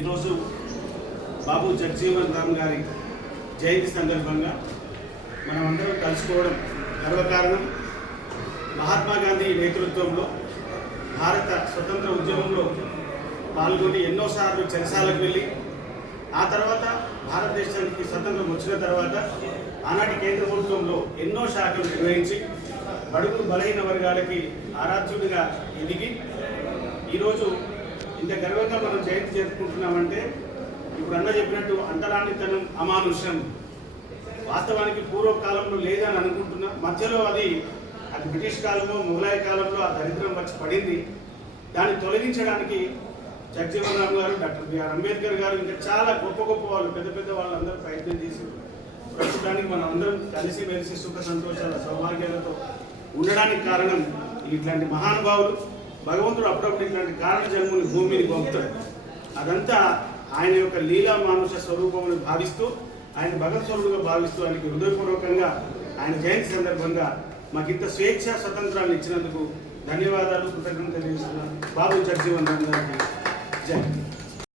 ఈరోజు బాబు జగజీవన్ రామ్ గారి జయంతి సందర్భంగా మనమందరం కలుసుకోవడం గర్వకారణం. మహాత్మా గాంధీ నేతృత్వంలో భారత స్వతంత్ర ఉద్యమంలో పాల్గొని ఎన్నోసార్లు చెరసాలకు వెళ్ళి ఆ తర్వాత భారతదేశానికి స్వతంత్రం వచ్చిన తర్వాత ఆనాటి కేంద్ర ప్రభుత్వంలో ఎన్నో శాఖలు నిర్వహించి బడుగు బలహీన వర్గాలకి ఆరాధ్యుడిగా ఎదిగి ఈరోజు ఇంత గర్వంగా మనం జయంతి జరుపుకుంటున్నామంటే ఇప్పుడు అన్న చెప్పినట్టు అంటరానితనం అమానుషం వాస్తవానికి పూర్వకాలంలో లేదని అనుకుంటున్నా. మధ్యలో అది బ్రిటిష్ కాలంలో మొఘలాయి కాలంలో ఆ దరిద్రం వచ్చి పడింది. దాన్ని తొలగించడానికి జగజీవన్ రామ్ గారు, డాక్టర్ బిఆర్ అంబేద్కర్ గారు, ఇంకా చాలా గొప్ప గొప్ప వాళ్ళు పెద్ద పెద్ద వాళ్ళందరూ ప్రయత్నం చేసి ప్రస్తుతానికి మనం అందరం కలిసి మెలిసి సుఖ సంతోషాల సౌభాగ్యాలతో ఉండడానికి కారణం ఇట్లాంటి మహానుభావులు. భగవంతుడు అప్పుడప్పుడు ఇట్లాంటి కారణ జన్ముని భూమిని పంపుతాడు. అదంతా ఆయన యొక్క లీలా మానుష స్వరూపమును భావిస్తూ, ఆయన భగత్ స్వరూపుగా భావిస్తూ ఆయనకి హృదయపూర్వకంగా ఆయన జయంతి సందర్భంగా మాకింత స్వేచ్ఛ స్వతంత్రాన్ని ఇచ్చినందుకు ధన్యవాదాలు, కృతజ్ఞతలు తెలియజేస్తున్నాను. బాబు జగజీవన్ రామ్ గారికి జై.